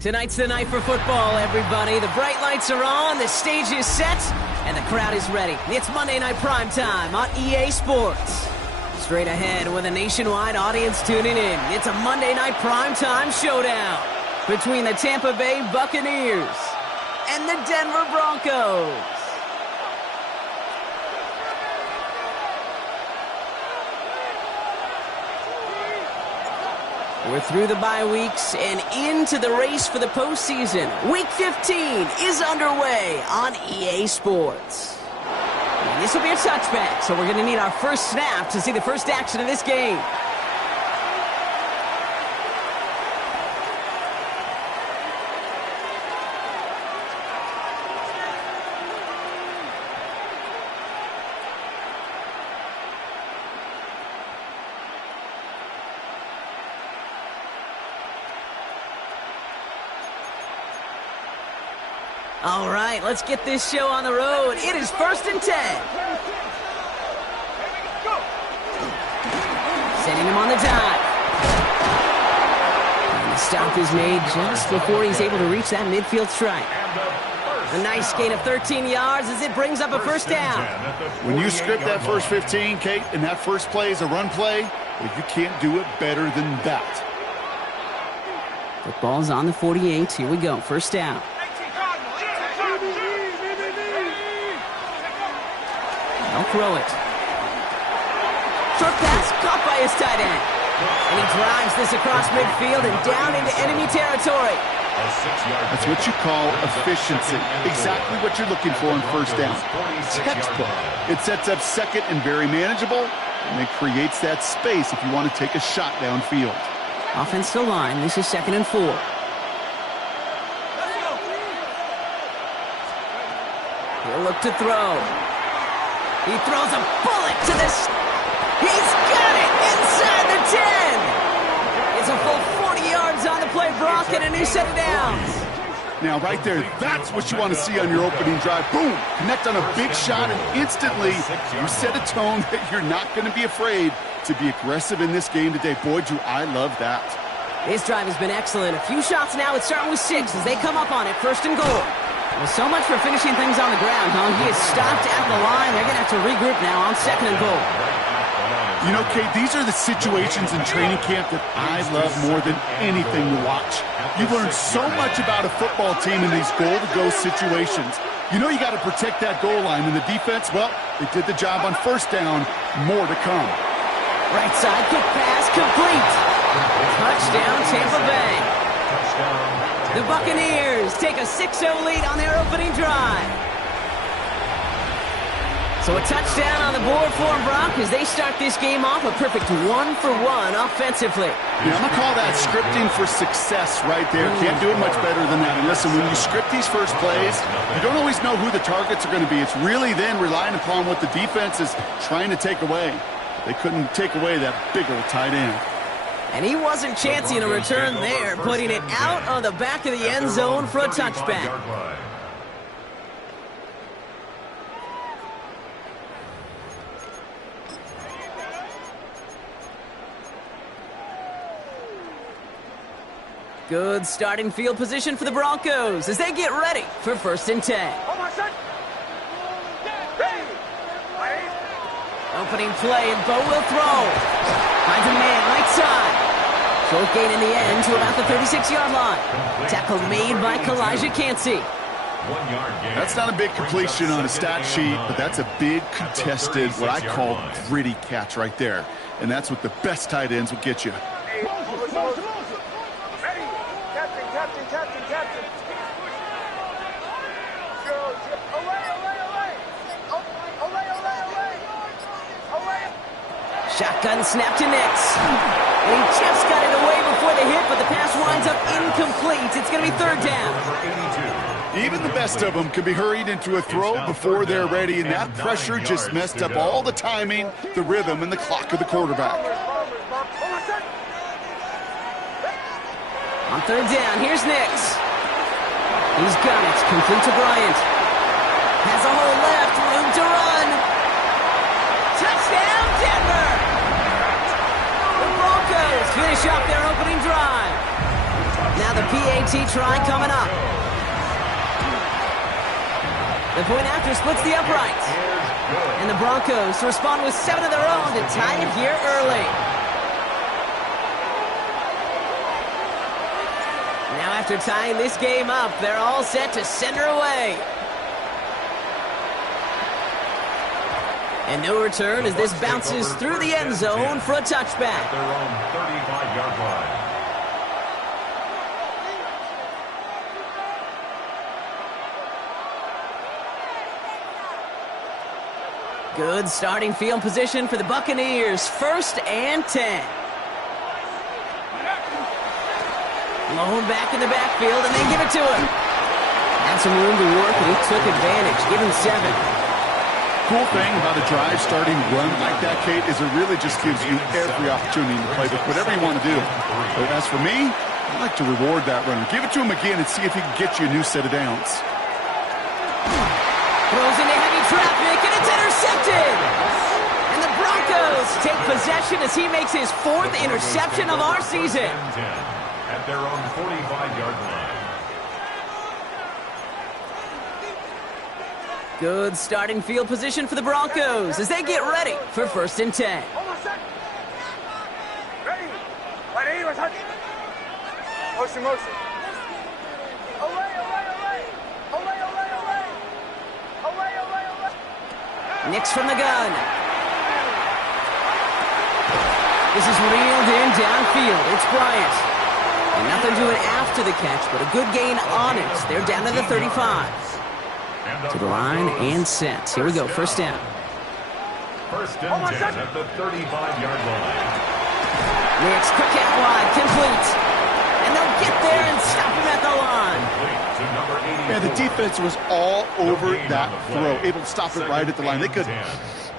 Tonight's the night for football, everybody. The bright lights are on, the stage is set, and the crowd is ready. It's Monday Night Primetime on EA Sports. Straight ahead with a nationwide audience tuning in. It's a Monday Night Primetime showdown between the Tampa Bay Buccaneers and the Denver Broncos. We're through the bye weeks and into the race for the postseason. Week 15 is underway on EA Sports. And this will be a touchback, so we're going to need our first snap to see the first action of this game. All right, let's get this show on the road. It is 1st and 10. Sending him on the dive. And the stop is made just before he's able to reach that midfield strike. A nice gain of 13 yards as it brings up a first down. When you script that first 15, Kate, and that first play is a run play, well, you can't do it better than that. Football's on the 48. Here we go. First down. They'll throw it. Short pass caught by his tight end. And he drives this across midfield and down into enemy territory. That's what you call efficiency. Exactly what you're looking for on first down. Textbook. It sets up second and very manageable, and it creates that space if you want to take a shot downfield. Offensive line, this is 2nd and 4. He'll look to throw. He throws a bullet to this. He's got it inside the 10. It's a full 40 yards on the play, Brock, and a new set of downs. Now, right there, that's what you want to see on your opening drive. Boom! Connect on a big shot, and instantly you set a tone that you're not going to be afraid to be aggressive in this game today. Boy, do I love that. This drive has been excellent. A few shots now. It's starting with 6 as they come up on it. 1st and goal. Well, so much for finishing things on the ground, huh? He is stopped at the line. They're going to have to regroup now on 2nd and goal. You know, Kate, these are the situations in training camp that I love more than anything to watch. You learn so much about a football team in these goal-to-go situations. You know you got to protect that goal line, and the defense, well, they did the job on first down. More to come. Right side, quick pass, complete. Touchdown, Tampa Bay. The Buccaneers take a 6-0 lead on their opening drive. So a touchdown on the board for them, Brock, as they start this game off a perfect 1-for-1 offensively. Yeah, I'm going to call that scripting for success right there. Can't do it much better than that. And listen, when you script these first plays, you don't always know who the targets are going to be. It's really then relying upon what the defense is trying to take away. They couldn't take away that big old tight end. And he wasn't chancing a return there, putting it out on the back of the end zone for a touchback. Good starting field position for the Broncos as they get ready for 1st and 10. Opening play, and Bo will throw. Finds a man right side. Short gain in the end to about the 36-yard line. Tackle made by Kalijah Cansey. That's not a big completion on a stat sheet, but that's a big contested, what I call gritty catch right there. And that's what the best tight ends will get you. Shotgun snap to Nix. And he just got it away before the hit, but the pass winds up incomplete. It's going to be 3rd down. Even the best of them can be hurried into a throw before they're ready, and that pressure just messed up all the timing, the rhythm, and the clock of the quarterback. On 3rd down, here's Nix. He's got it. Complete to Bryant. Has a hole left. Room to run. Touchdown, Denver! The Broncos finish off their opening drive. Now the PAT try coming up. The point after splits the uprights. And the Broncos respond with 7 of their own to tie it here early. Now after tying this game up, they're all set to send her away. And no return as this bounces through the end zone for a touchback. Their own 35-yard line. Good starting field position for the Buccaneers. 1st and 10. Lone back in the backfield, and they give it to him. Had some room to work, and he took advantage, giving 7. Cool thing about a drive starting run like that, Kate, is it really just gives you every opportunity in the playbook, whatever you want to do. But as for me, I like to reward that runner. Give it to him again and see if he can get you a new set of downs. Throws into heavy traffic, and it's intercepted! And the Broncos take possession as he makes his 4th interception of our season. At their own 45-yard line. Good starting field position for the Broncos as they get ready for 1st and 10. Ready? Motion, motion. Away, away, away. Away, away, away. Away, away, away. Nix from the gun. This is reeled in downfield. It's Bryant. And nothing doing after the catch, but a good gain on it. They're down to the 35. To the line and set. Here we go, 1st down. 1st and 10 at the 35-yard line. Nix, quick out wide, complete. And they'll get there and stop him at the line. Yeah, the defense was all over that throw, able to stop it right at the line. They could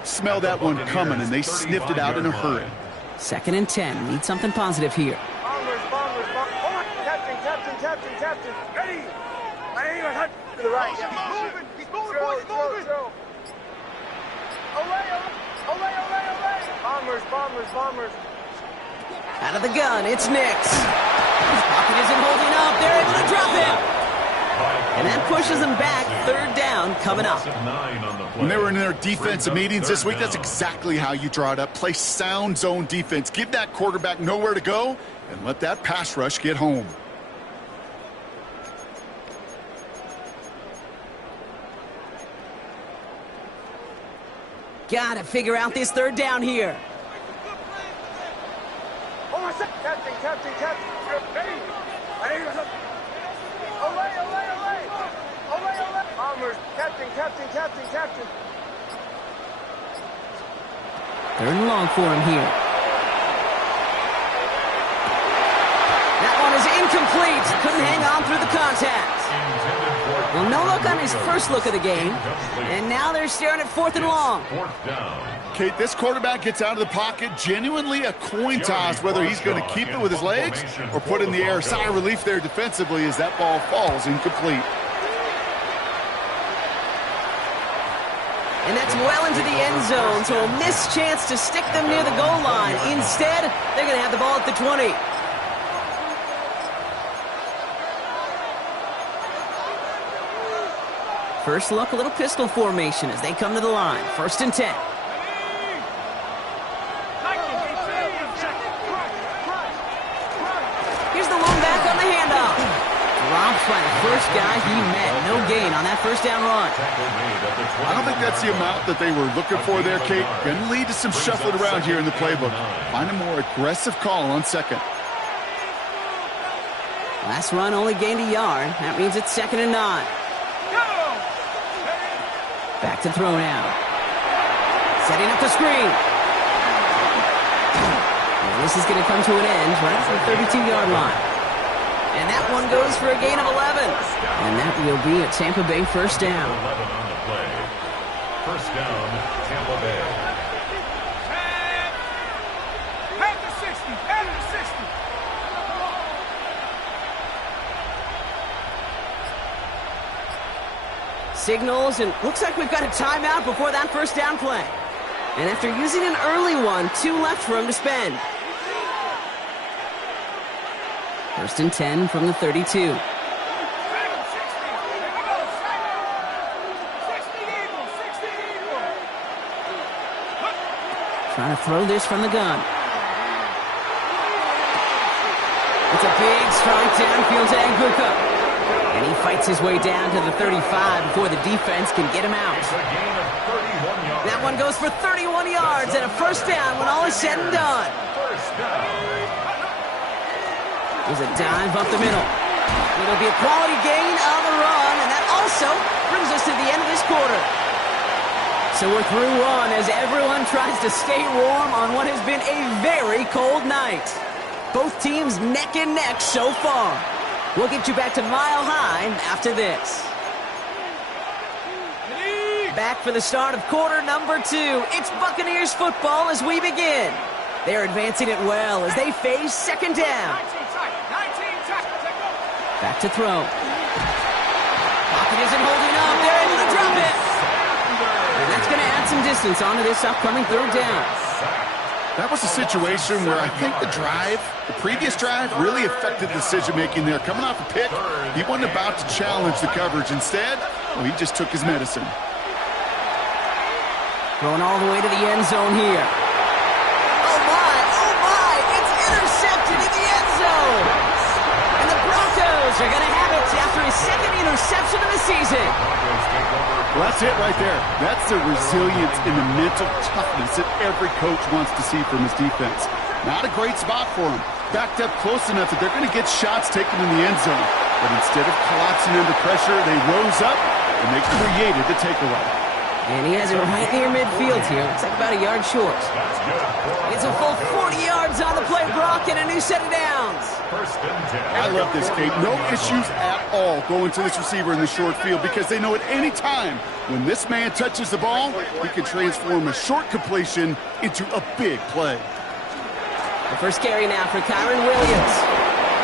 smell that one coming, and they sniffed it out in a hurry. 2nd and 10. Need something positive here. Bombers, bombers, bombers. Oh, captain, captain, captain, captain. Ready? To the right. Moving. He's moving, boys. He's moving. Away, away, away, away. Bombers, bombers, bombers. Out of the gun, it's Nix. His pocket isn't holding up. They're able to drop him. And that pushes them back. 3rd down coming up. When they were in their defensive meetings this week, that's exactly how you draw it up. Play sound zone defense. Give that quarterback nowhere to go and let that pass rush get home. Gotta figure out this 3rd down here. Captain, captain, captain. Ready? Away, away, away. Away, away. Bombers, captain, captain, captain, captain. 3rd and long for him here. That one is incomplete. Couldn't hang on through the contact. Well, no look on his first look of the game. And now they're staring at 4th and long. 4th down. Kate, this quarterback gets out of the pocket, genuinely a coin toss whether he's going to keep it with his legs or put it in the air. Sigh of relief there defensively as that ball falls incomplete. And that's well into the end zone, so a missed chance to stick them near the goal line. Instead, they're going to have the ball at the 20. First look, a little pistol formation as they come to the line. 1st and 10. Here's the lone back on the handoff. Drops by the first guy he met. No gain on that 1st down run. I don't think that's the amount that they were looking for there, Kate. Going to lead to some shuffling around here in the playbook. Find a more aggressive call on 2nd. Last run only gained a yard. That means it's 2nd and 9. Back to throw now. Setting up the screen. And this is going to come to an end right at the 32-yard line. And that one goes for a gain of 11. And that will be a Tampa Bay 1st down. 11 on the play. 1st down, Tampa Bay. Head to 60. Head to 60. Signals, and looks like we've got a timeout before that 1st down play. And after using an early one, 2 left for him to spend. First and 10 from the 32. Trying to throw this from the gun. It's a big strike downfield to Anguka. And he fights his way down to the 35 before the defense can get him out. That one goes for 31 yards and a first down when all is said and done. There's a dive up the middle. It'll be a quality gain on the run, and that also brings us to the end of this quarter. So we're through one as everyone tries to stay warm on what has been a very cold night. Both teams neck and neck so far. We'll get you back to Mile High after this. Back for the start of quarter number 2. It's Buccaneers football as we begin. They're advancing it well as they face second down. Back to throw. Pocket isn't holding up. They're able to drop it. And that's going to add some distance onto this upcoming third down. That was a situation where I think the previous drive, really affected decision-making there. Coming off a pick, he wasn't about to challenge the coverage. Instead, well, he just took his medicine. Going all the way to the end zone here. Oh my, it's intercepted in the end zone. And the Broncos are going to have it after his second interception of the season. Well, that's it right there. That's the resilience and the mental toughness that every coach wants to see from his defense. Not a great spot for him. Backed up close enough that they're going to get shots taken in the end zone. But instead of collapsing under pressure, they rose up and they created the takeaway. And he has it right near midfield here. Looks like about a yard short. It's a full 40 yards on the play, Brock, and a new set of downs. I love this, Kate. No issues at all going to this receiver in the short field because they know at any time when this man touches the ball, he can transform a short completion into a big play. The first carry now for Kyron Williams.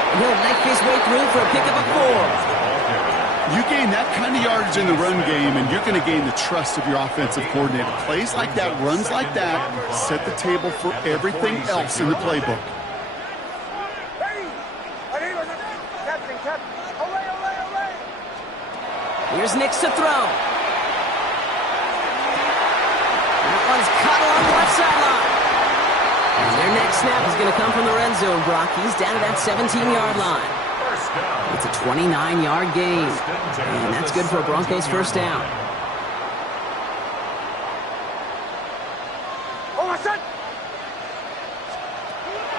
And he'll knife his way through for a pickup of 4. You gain that kind of yardage in the run game, and you're going to gain the trust of your offensive coordinator. Plays like that, runs like that, set the table for everything else in the playbook. Here's Nix to throw. That one's cut along the left sideline. And their next snap is going to come from the red zone, Brock. He's down to that 17-yard line. It's a 29-yard gain, and that's good for a Broncos first down.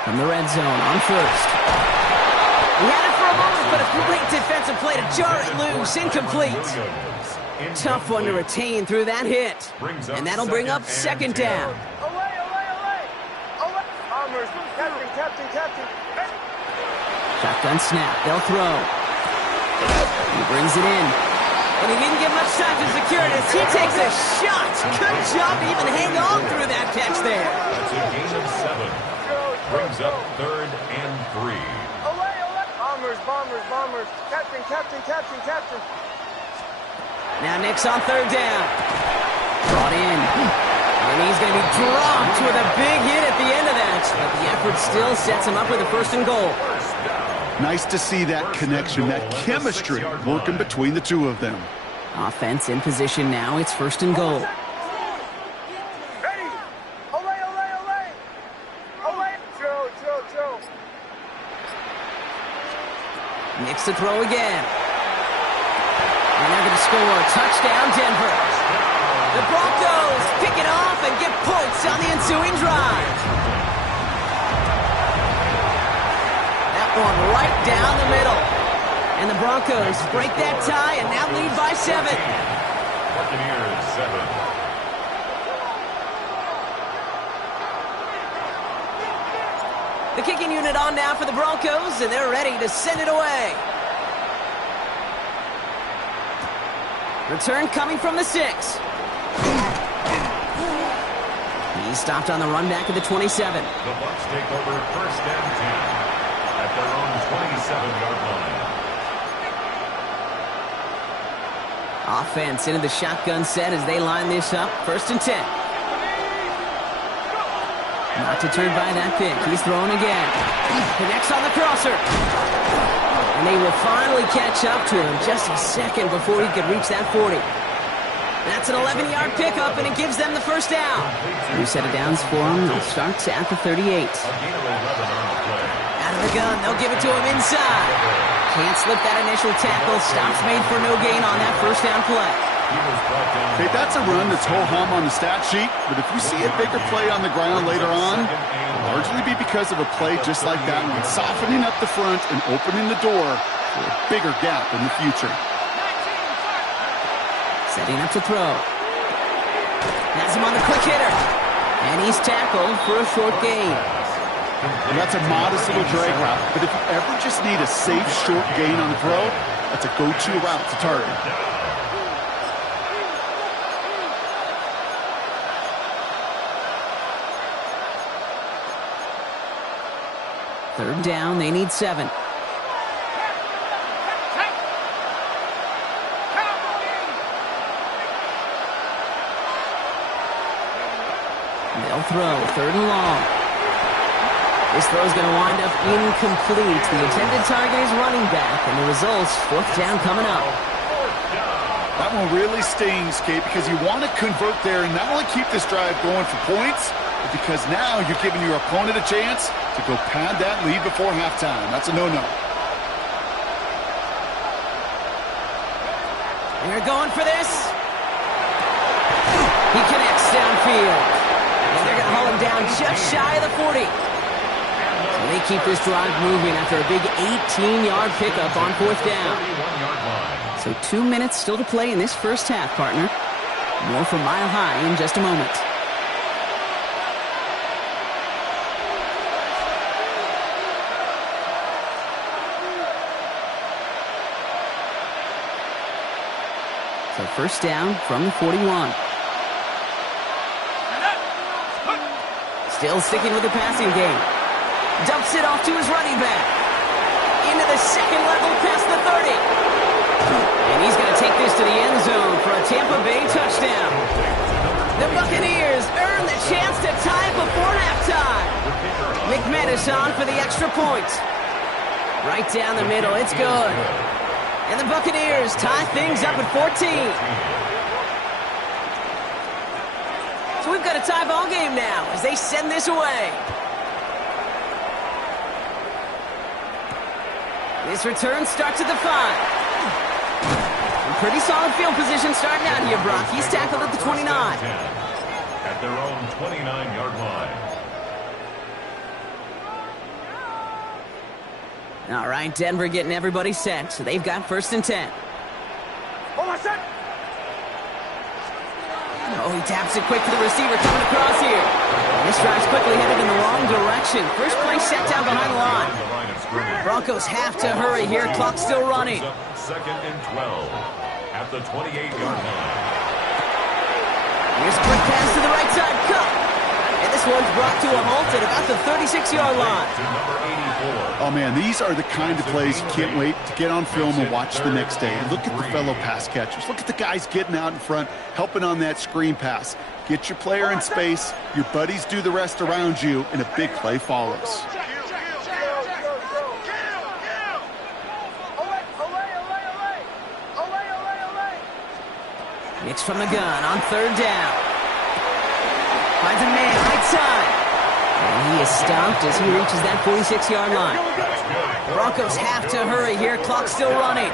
From the red zone on first. He had it for a moment, but a great defensive play to jar it loose. Incomplete. Tough one to retain through that hit. And that'll bring up second down. Shotgun snap. They'll throw. He brings it in. And he didn't get much time to secure it as he takes a shot. Good job to even hang on through that catch there. That's a gain of 7. Brings up third and 3. Bombers. Captain. Now Nix on third down. Brought in. And he's going to be dropped with a big hit at the end of that. But the effort still sets him up with a first and goal. Nice to see that connection, that chemistry working between the two of them. Offense in position now. It's first and goal. Ready. Ole. Throw. Nix to throw again. And they're going to score. Touchdown, Denver. The Broncos pick it off and get points on the ensuing drive. That one right down the middle. And the Broncos break that tie and now lead by 7. Buccaneers 7. The kicking unit on now for the Broncos, and they're ready to send it away. Return coming from the 6. He's stopped on the run back at the 27. The Bucs take over first and 10 at their own 27-yard line. Offense into the shotgun set as they line this up. First and 10. Not deterred by that pick. He's throwing again. Connects on the crosser. And they will finally catch up to him just a second before he could reach that 40. That's an 11-yard pickup, and it gives them the first down. New set of downs for them. They'll start at the 38. Out of the gun, they'll give it to him inside. Can't slip that initial tackle. Stops made for no gain on that first down play. Okay, that's a run that's ho-hum on the stat sheet, but if you see a bigger play on the ground later on, it'll largely be because of a play just like that one, softening up the front and opening the door for a bigger gap in the future. Setting up to throw. Has him on the quick hitter. And he's tackled for a short gain. And that's a modest little drag route, but if you ever just need a safe short gain on the throw, that's a go-to route to target. Third down, they need 7. They'll throw, 3rd and long. This throw is going to wind up incomplete. The intended target is running back, and the result's 4th down coming up. That one really stings, Kate, because you want to convert there and not only keep this drive going for points, but because now you're giving your opponent a chance to go pad that lead before halftime. That's a no-no. They're going for this. He connects downfield. And they're going to haul him down just shy of the 40. So they keep this drive moving after a big 18-yard pickup on 4th down. So 2 minutes still to play in this first half, partner. More from Mile High in just a moment. So first down from the 41. Still sticking with the passing game. Dumps it off to his running back. Into the second level past the 30. And he's going to take this to the end zone for a Tampa Bay touchdown. The Buccaneers earn the chance to tie before halftime. McManus on for the extra point. Right down the middle, it's good. And the Buccaneers tie things up at 14. So we've got a tie ball game now as they send this away. This return starts at the 5. Pretty solid field position starting out here, Brock. He's tackled at the 29. At their own 29-yard line. All right, Denver getting everybody set. So they've got 1st and 10. Oh, he taps it quick to the receiver coming across here. This drive's quickly headed in the wrong direction. First play set down behind the line. Broncos have to hurry here. Clock still running. 2nd and 12 at the 28-yard line. Here's a quick pass to the right side. Cut. And this one's brought to a halt at about the 36-yard line. Oh, man, these are the kind of plays you can't wait to get on film and watch the next day. Look at the fellow pass catchers. Look at the guys getting out in front, helping on that screen pass. Get your player in space, your buddies do the rest around you, and a big play follows. It's from the gun on 3rd down. Finds a man right side. And he is stopped as he reaches that 46-yard line. Broncos have to hurry here. Clock still running.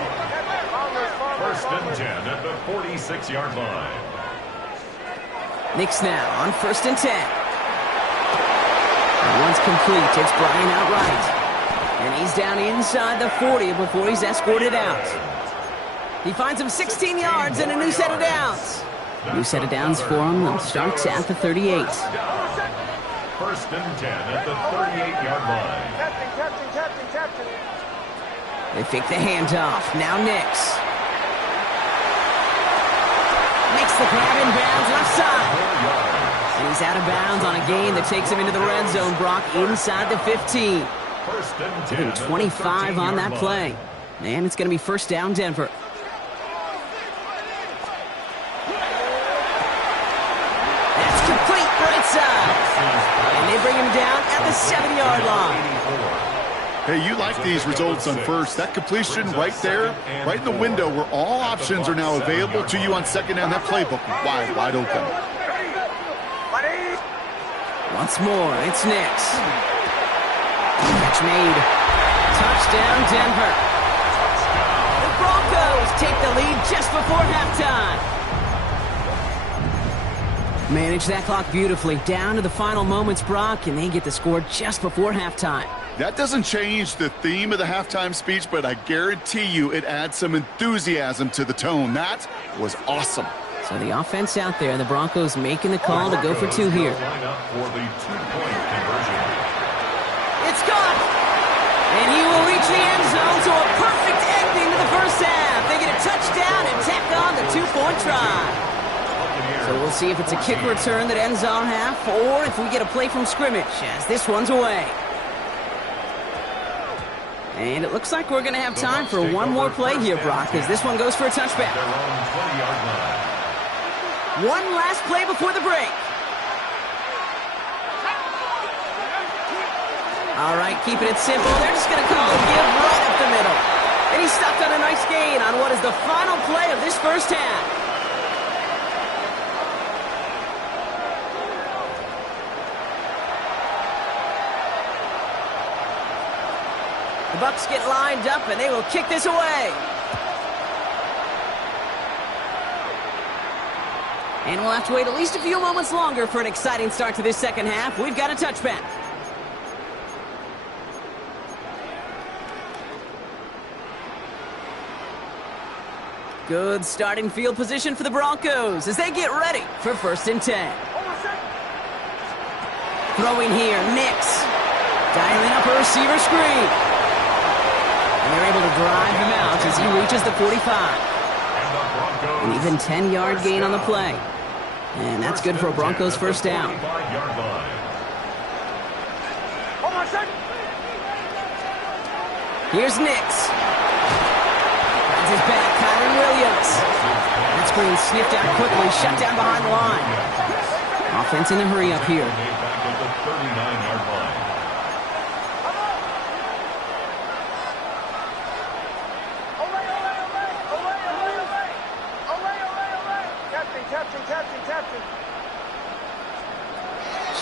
1st and 10 at the 46-yard line. Knicks now on 1st and 10. And once complete, it's Brian outright. And he's down inside the 40 before he's escorted out. He finds him 16 yards and a new set of downs. New set of downs for him. They'll start at the 38. 1st and 10 at the 38-yard line. Captain. They fake the handoff. Now Knicks. Makes the grab in bounds left side. And he's out of bounds on a gain that takes him into the red zone, Brock, inside the 15. 1st and 10. 25 on that play. And it's going to be 1st down, Denver. That's complete right side. And they bring him at the 7-yard line. Hey, you like these results on first. That completion right there, right in the window where all options are now available to you on second down. That playbook wide open. Once more, it's Nix. Catch made. Touchdown, Denver. The Broncos take the lead just before halftime. Manage that clock beautifully. Down to the final moments, Brock, and they get the score just before halftime. That doesn't change the theme of the halftime speech, but I guarantee you it adds some enthusiasm to the tone. That was awesome. So the offense out there, the Broncos making the call to go for two here. It's gone! And he will reach the end zone to a perfect ending to the first half. They get a touchdown and tack on the 2-point try. So we'll see if it's a kick return that ends on half, or if we get a play from scrimmage as this one's away. And it looks like we're going to have time for one more play here, Brock, as this one goes for a touchback. One last play before the break. All right, keeping it simple. They're just going to call a give right up the middle. And he's stuck on a nice gain on what is the final play of this first half. The Bucs get lined up, and they will kick this away. And we'll have to wait at least a few moments longer for an exciting start to this second half. We've got a touchback. Good starting field position for the Broncos as they get ready for 1st and 10. Throwing here, Nix. Dialing up a receiver screen. And they're able to drive him out as he reaches the 45. An even 10-yard gain on the play. And that's good for a Broncos first down. Here's Nix. Finds his back, Kyron Williams. That screen sniffed out quickly, shut down behind the line. Offense in a hurry up here.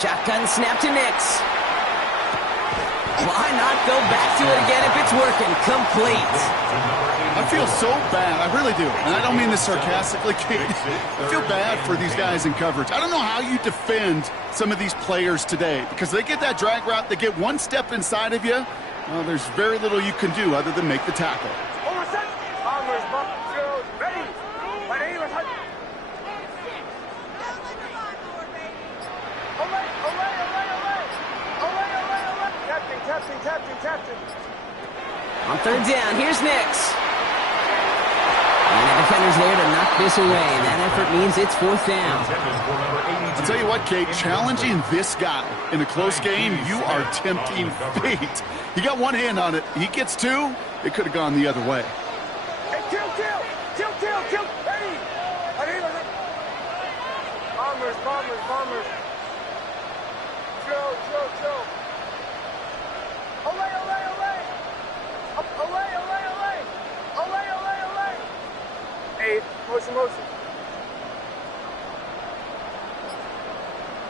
Shotgun snap to Nix. Why not go back to it again if it's working? Complete. I feel so bad. I really do. And I don't mean this sarcastically, Kate. I feel bad for these guys in coverage. I don't know how you defend some of these players today because they get that drag route, they get one step inside of you. Well, there's very little you can do other than make the tackle. On 3rd down, here's Nix. And the defender's there to knock this away. That effort means it's 4th down. I'll tell you what, Kate, challenging this guy in a close game, you are tempting fate. He got one hand on it. He gets two. It could have gone the other way. Hey, kill. Hey! Bombers. Joe. Olay. Hey, motion.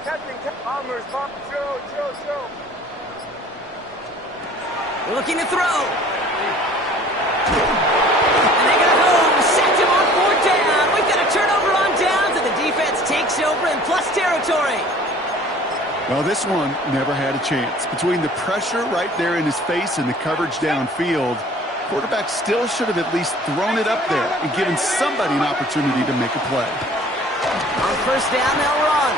Captain, bombers, Joe. Looking to throw. And they got home. Sacked him on 4th down. We've got a turnover on downs, and the defense takes over in plus territory. Well, this one never had a chance. Between the pressure right there in his face and the coverage downfield, quarterback still should have at least thrown it up there and given somebody an opportunity to make a play. On 1st down, they'll run.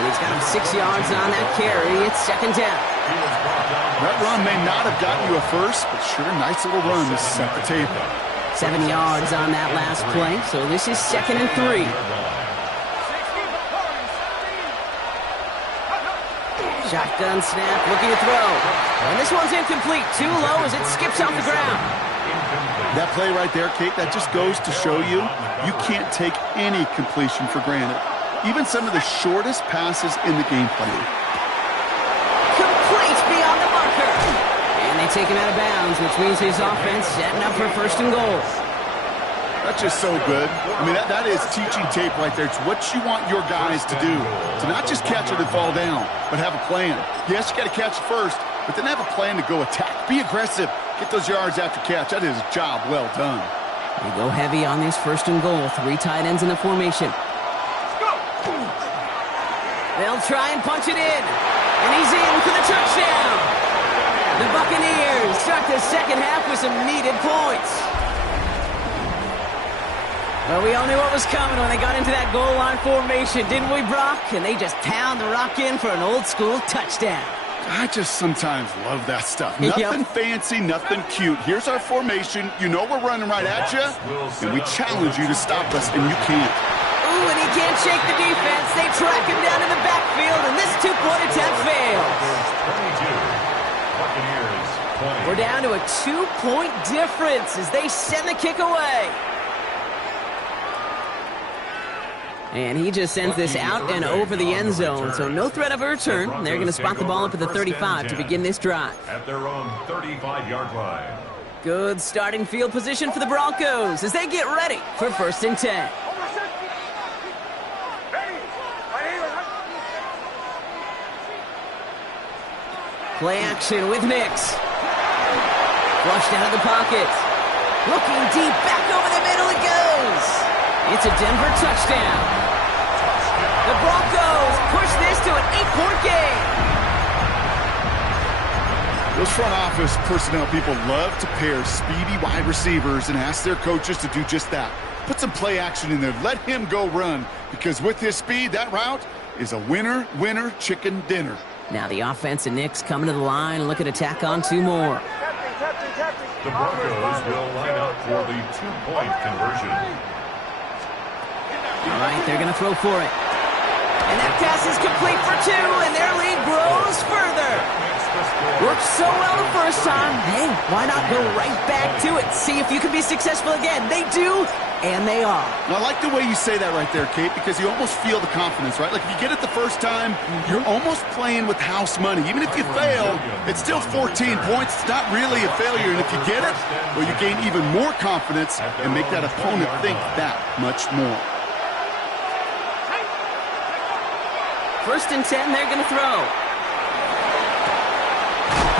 And he's got him 6 yards on that carry. It's 2nd down. That run may not have gotten you a first, but sure, nice little run to set the table. 7 yards on that last play, so this is 2nd and 3. Shotgun snap, looking to throw. And this one's incomplete. Too low as it skips off the ground. That play right there, Kate, that just goes to show you can't take any completion for granted. Even some of the shortest passes in the game plan. take him out of bounds, which means his offense setting up for first and goal. That's just so good. I mean, that is teaching tape right there. It's what you want your guys to do. To not just catch it and fall down, but have a plan. Yes, you got to catch it first, but then have a plan to go attack. Be aggressive. Get those yards after catch. That is a job well done. They go heavy on this first and goal. 3 tight ends in the formation. They'll try and punch it in. And he's in for the touchdown. The Buccaneers start the second half with some needed points. Well, we all knew what was coming when they got into that goal line formation, didn't we, Brock? And they just pound the rock in for an old-school touchdown. I just sometimes love that stuff. Nothing fancy, nothing cute. Here's our formation. You know we're running right at you, and we challenge you to stop us, and you can't. Ooh, and he can't shake the defense. They track him down in the backfield, and this two-point attempt fails. We're down to a 2-point difference as they send the kick away. And he just sends this out and over the end zone, so no threat of a return. They're going to spot the ball up at the 35 to begin this drive. At their own 35-yard line. Good starting field position for the Broncos as they get ready for first and 10. Play action with Nix. Flushed out of the pocket. Looking deep, back over the middle it goes. It's a Denver touchdown. The Broncos push this to an 8-point game. Those front office personnel people love to pair speedy wide receivers and ask their coaches to do just that. Put some play action in there. Let him go run, because with his speed, that route is a winner, winner, chicken dinner. Now the offense and Nix coming to the line and looking to tack on 2 more. The Broncos will line up for the 2-point conversion. All right, they're going to throw for it. And that pass is complete for 2, and their lead grows further. Worked so well the first time. Hey, why not go right back to it? See if you can be successful again. They do, and they are. I like the way you say that right there, Kate, because you almost feel the confidence, right? Like if you get it the first time, you're almost playing with house money. Even if you fail, it's still 14 points. It's not really a failure. And if you get it, well, you gain even more confidence and make that opponent think that much more. First and 10, they're going to throw.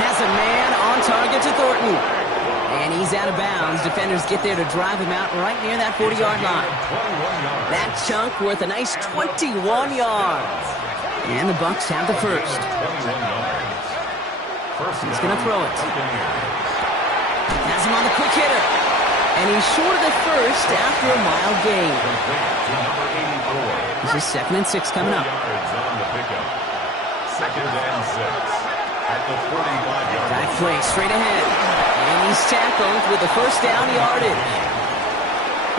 Has a man on target to Thornton. And he's out of bounds. Defenders get there to drive him out right near that 40-yard line. That chunk worth a nice 21 yards. And the Bucs have the first. He's going to throw it. Has him on the quick hitter. And he's short of the first after a mild gain. This is 2nd and 6 coming up. Second and 6 at the 45-yard line. Back play straight ahead. And he's tackled with the first down yardage.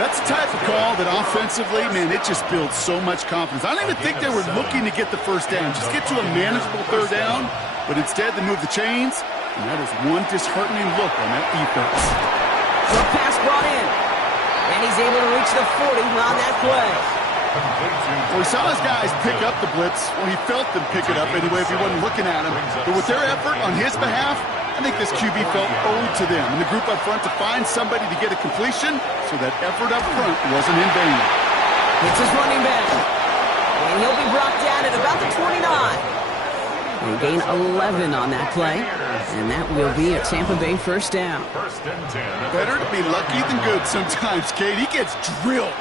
That's the type of call that offensively, man, it just builds so much confidence. I don't even think they were looking to get the first down. Just get to a manageable 3rd down. But instead, they move the chains. And that is one disheartening look on that defense. The pass brought in. And he's able to reach the 40 on that play. Well, he saw his guys pick up the blitz. Well, he felt them pick it up anyway if he wasn't looking at him. But with their effort on his behalf, I think this QB felt owed to them and the group up front to find somebody to get a completion so that effort up front wasn't in vain. It's his running back. And he'll be brought down at about the 29. They gain 11 on that play. And that will be a Tampa Bay first down. Better to be lucky than good sometimes, Kate. He gets drilled.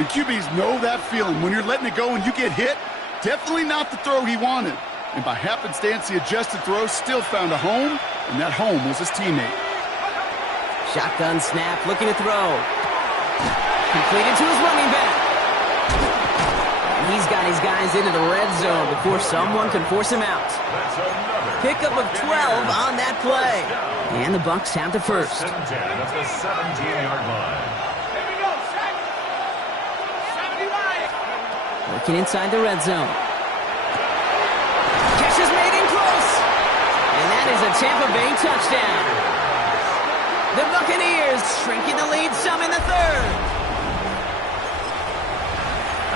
And QBs know that feeling. When you're letting it go and you get hit, definitely not the throw he wanted. And by happenstance, the adjusted throw still found a home, and that home was his teammate. Shotgun snap, looking to throw. Completed to his running back. And he's got his guys into the red zone before someone can force him out. Pickup of 12 on that play. And the Bucs have the first. At the 17-yard line. Looking inside the red zone. Catch is made in close. And that is a Tampa Bay touchdown. The Buccaneers shrinking the lead some in the 3rd.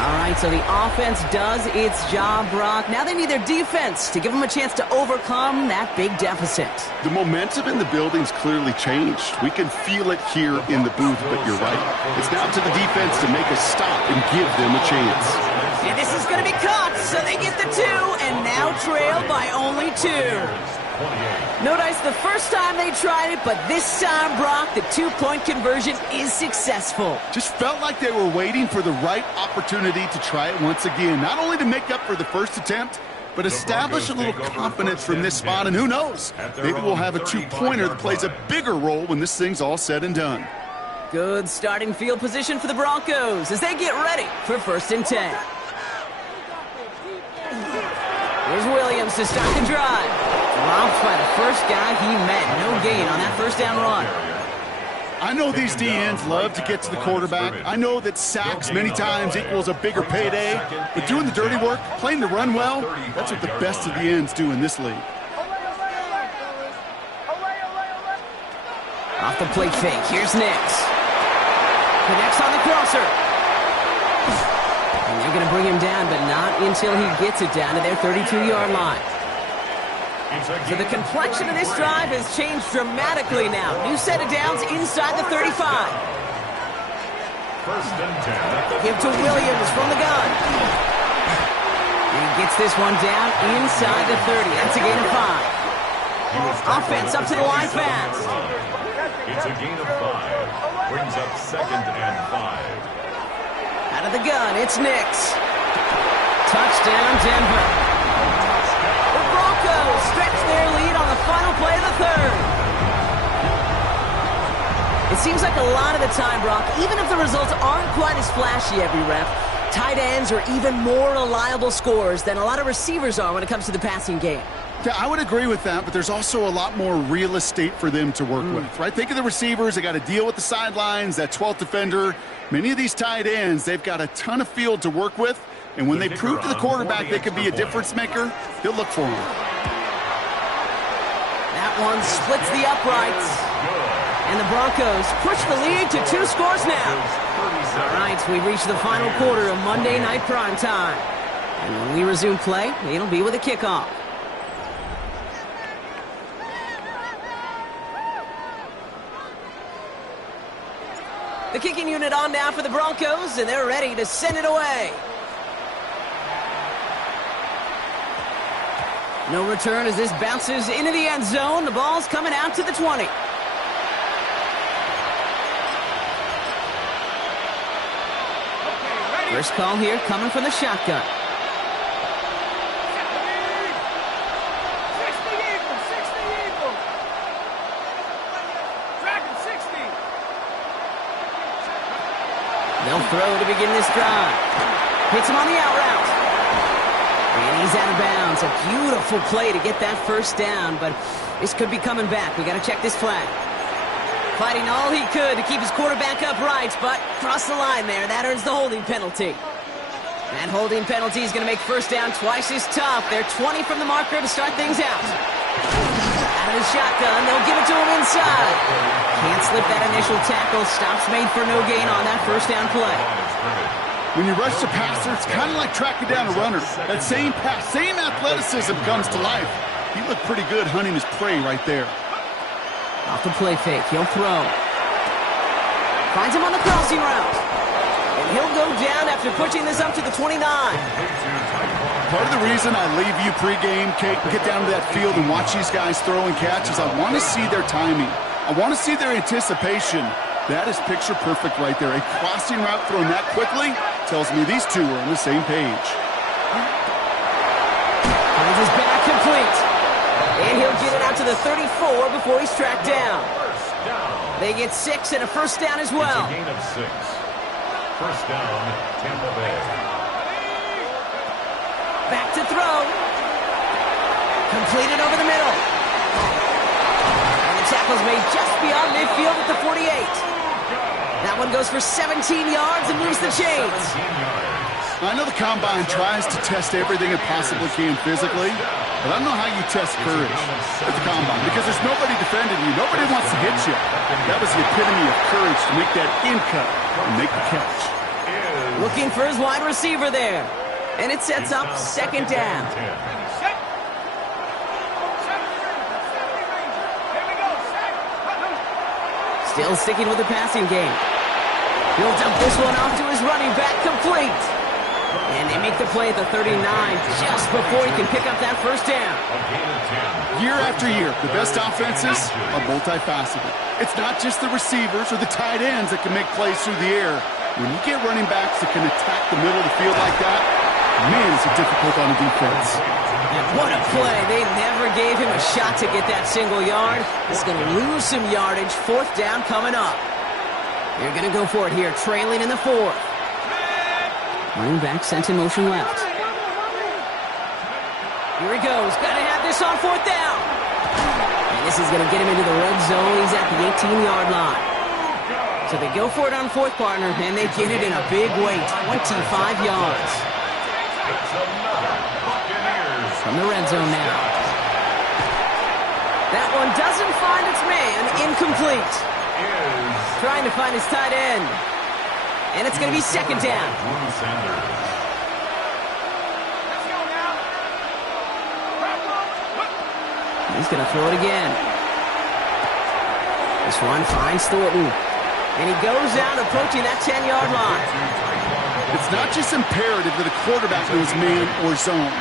All right, so the offense does its job, Brock. Now they need their defense to give them a chance to overcome that big deficit. The momentum in the building's clearly changed. We can feel it here in the booth, but you're right. It's now to the defense to make a stop and give them a chance. And this is going to be caught, so they get the 2 and now trail by only 2. Notice the first time they tried it, but this time, Brock, the 2-point conversion is successful. Just felt like they were waiting for the right opportunity to try it once again. Not only to make up for the first attempt, but establish a little confidence from this spot. And who knows, maybe we'll have a 2-pointer that plays a bigger role when this thing's all said and done. Good starting field position for the Broncos as they get ready for 1st and 10. Here's Williams to start the drive. Dropped by the first guy he met. No gain on that first down run. I know these D-ends love to get to the quarterback. I know that sacks many times equals a bigger payday. But doing the dirty work, playing the run well, that's what the best of the ends do in this league. Off the plate fake. Here's Nix. Connects on the crosser. And they're going to bring him down, but not until he gets it down to their 32-yard line. So the complexion of this drive has changed dramatically now. New set of downs inside the 35. 1st and 10. Give to Williams from the gun. And he gets this one down inside the 30. That's a gain of 5. Offense up to the line fast. It's a gain of 5. Brings up 2nd and 5. Out of the gun, it's Nix. Touchdown, Denver. The Broncos stretch their lead on the final play of the 3rd. It seems like a lot of the time, Brock, even if the results aren't quite as flashy every rep, tight ends are even more reliable scorers than a lot of receivers are when it comes to the passing game. Yeah, I would agree with that, but there's also a lot more real estate for them to work with, right? Think of the receivers. They got to deal with the sidelines, that 12th defender. Many of these tight ends, they've got a ton of field to work with, and when they prove to the quarterback they could be a difference maker, he'll look for them. That one splits the uprights, and the Broncos push the lead to 2 scores now. All right, so we reach the final quarter of Monday Night Primetime, and when we resume play, it'll be with a kickoff. The kicking unit on now for the Broncos, and they're ready to send it away. No return as this bounces into the end zone. The ball's coming out to the 20. First call here coming from the shotgun. They'll throw to begin this drive. Hits him on the out route. And he's out of bounds. A beautiful play to get that first down, but this could be coming back. We got to check this flag. Fighting all he could to keep his quarterback upright, but crossed the line there. That earns the holding penalty. That holding penalty is going to make first down twice as tough. They're 20 from the marker to start things out. Out of his shotgun, they'll give it to him inside. Can't slip that initial tackle. Stops made for no gain on that first down play. When you rush the passer, it's kind of like tracking down a runner. That same pass, same athleticism comes to life. He looked pretty good hunting his prey right there. Off the play fake, he'll throw. Finds him on the crossing route. And he'll go down after pushing this up to the 29. Part of the reason I leave you pregame, Kate, and get down to that field and watch these guys throw and catch is I want to see their timing. I want to see their anticipation. That is picture perfect right there. A crossing route thrown that quickly tells me these two are on the same page. Finds his back complete. And he'll get it out to the 34 before he's tracked down. They get 6 and a first down as well. It's a gain of 6. First down, Tampa Bay. Back to throw. Completed over the middle. And the tackle's made just beyond midfield at the 48. That one goes for 17 yards and moves the chains. I know the Combine tries to test everything it possibly can physically, but I don't know how you test courage at the Combine because there's nobody defending you. Nobody wants to hit you. That was the epitome of courage to make that in cut and make the catch. Looking for his wide receiver there. And it sets up second down. Still sticking with the passing game. He'll dump this one off to his running back, complete. And they make the play at the 39 just before he can pick up that first down. Year after year, the best offenses are multifaceted. It's not just the receivers or the tight ends that can make plays through the air. When you get running backs that can attack the middle of the field like that, man, is it difficult on a defense. What a play. They never gave him a shot to get that single yard. He's going to lose some yardage. Fourth down coming up. They're going to go for it here, trailing in the fourth. Running back sent in motion left. Here he goes. Got to have this on fourth down. And this is going to get him into the red zone. He's at the 18-yard line. So they go for it on fourth, partner, and they get it in a big way, 25 yards. From the red zone now. That one doesn't find its man. Incomplete. Trying to find his tight end. And it's going to be second down. He's going to throw it again. This one finds Thornton. And he goes out approaching that 10-yard line. It's not just imperative that a quarterback knows man or zone.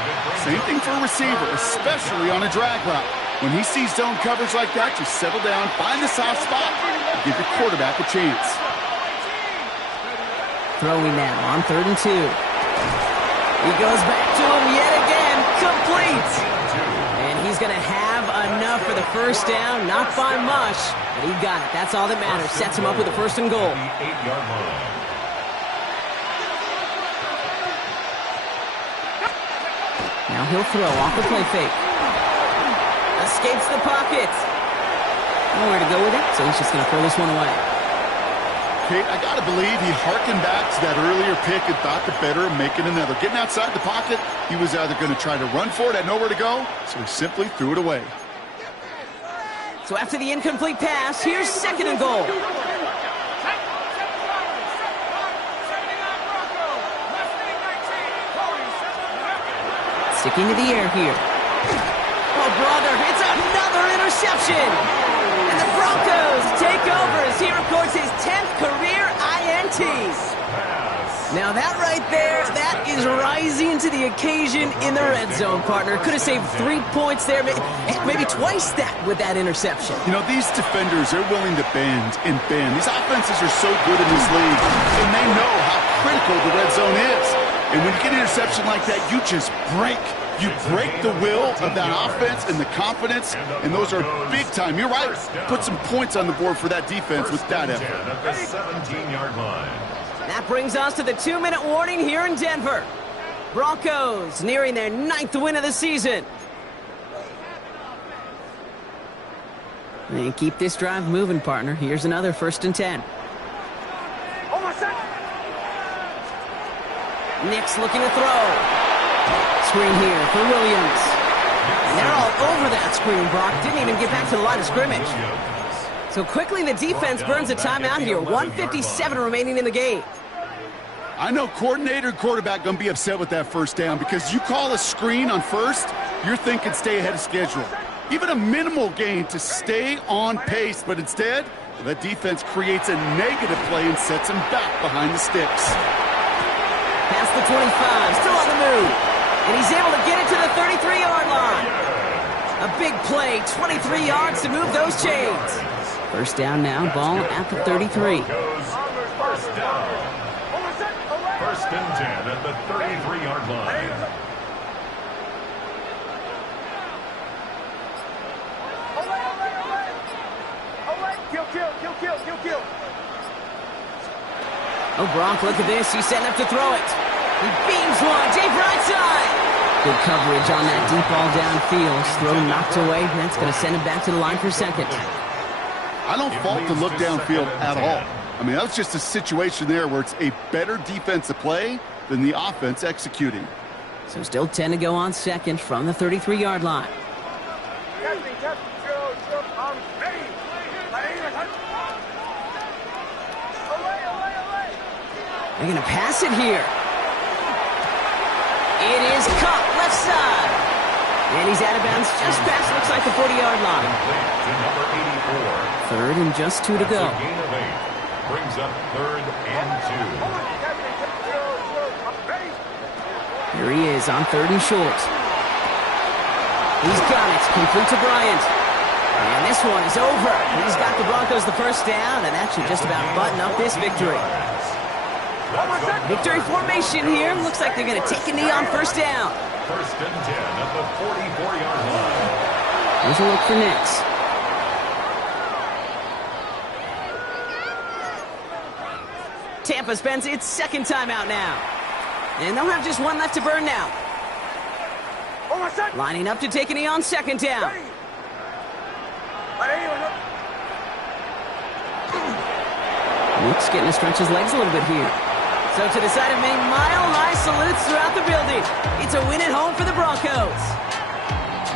Same thing for a receiver, especially on a drag route. When he sees zone coverage like that, just settle down, find the soft spot, and give your quarterback a chance. Throwing now on 3rd and 2. He goes back to him yet again, complete. And he's going to have enough for the first down, not by much, but he got it. That's all that matters. Sets him up with a 1st and goal. Now he'll throw off the play fake. Escapes the pocket. Nowhere to go with it, so he's just going to throw this one away. Kate, I got to believe he harkened back to that earlier pick and thought the better of making another. Getting outside the pocket, he was either going to try to run for it, had nowhere to go, so he simply threw it away. So after the incomplete pass, here's 2nd and goal. Sticking to the air here. Oh, brother, it's another interception. And the Broncos take over as he records his 10th career INT. Now that right there, that is rising to the occasion in the red zone, partner. Could have saved 3 points there, maybe twice that with that interception. You know, these defenders, they're willing to bend and bend. These offenses are so good in this league, and they know how critical the red zone is. And when you get an interception like that, you just break. You break the will of that offense and the confidence, and those are big time. You're right. Put some points on the board for that defense with that effort. At the 17-yard line. That brings us to the 2-minute warning here in Denver. Broncos nearing their 9th win of the season. And keep this drive moving, partner. Here's another 1st and 10. Nick's looking to throw. Screen here for Williams. And they're all over that screen, Brock. Didn't even get back to the line of scrimmage. So quickly the defense burns a timeout here. 1:57 remaining in the game. I know coordinator and quarterback going to be upset with that first down because you call a screen on first, you're thinking stay ahead of schedule. Even a minimal gain to stay on pace, but instead, that defense creates a negative play and sets him back behind the sticks. Past the 25, still on the move. And he's able to get it to the 33-yard line. A big play, 23 yards to move those chains. First down now, ball at the 33. First down. 1st and 10 at the 33-yard line. Kill. Oh, Bronk, look at this. He's setting up to throw it. He beams one, deep right side. Good coverage on that deep ball downfield. Throw knocked away. That's going to send him back to the line for 2nd. I don't fault the look downfield at all. I mean, that was just a situation there where it's a better defensive play than the offense executing. So still 10 to go on 2nd from the 33-yard line. They're going to pass it here. It is caught left side. And he's out of bounds just past, looks like, the 40-yard line. To number 84. Third and just 2 to go. That's a gain of 8. Brings up 3rd and 2. Here he is on 3rd and short. He's got it. Complete to Bryant. And this one is over. He's got the Broncos the first down, and that should just about button up this victory. Victory formation here. Looks like they're going to take a knee on first down. 1st and 10 at the 44-yard line. Here's a look for Nix. Tampa spends its second timeout now. And they'll have just one left to burn now. Lining up to take a knee on second down. Nix getting to stretch his legs a little bit here. So to the side of Maine, mile high salutes throughout the building. It's a win at home for the Broncos.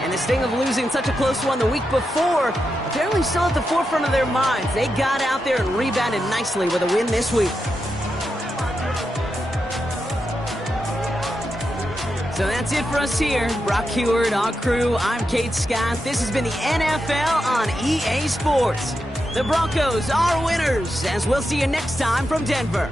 And the sting of losing such a close one the week before apparently still at the forefront of their minds. They got out there and rebounded nicely with a win this week. So that's it for us here. Brock Heward, our crew, I'm Kate Scott. This has been the NFL on EA Sports. The Broncos are winners, as we'll see you next time from Denver.